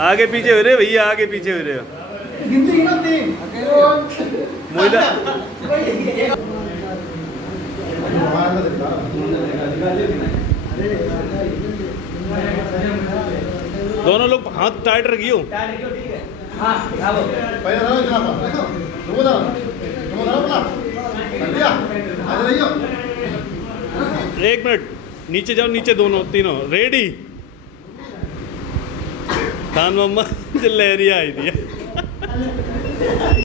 आगे पीछे हो रहे भैया, आगे पीछे हो रहे हो। मोहिता दोनों लोग हाथ टाइट रखियो। एक मिनट, नीचे जाओ, नीचे दोनों तीनों रेडी। खान मम्मा लहरिया आई थी।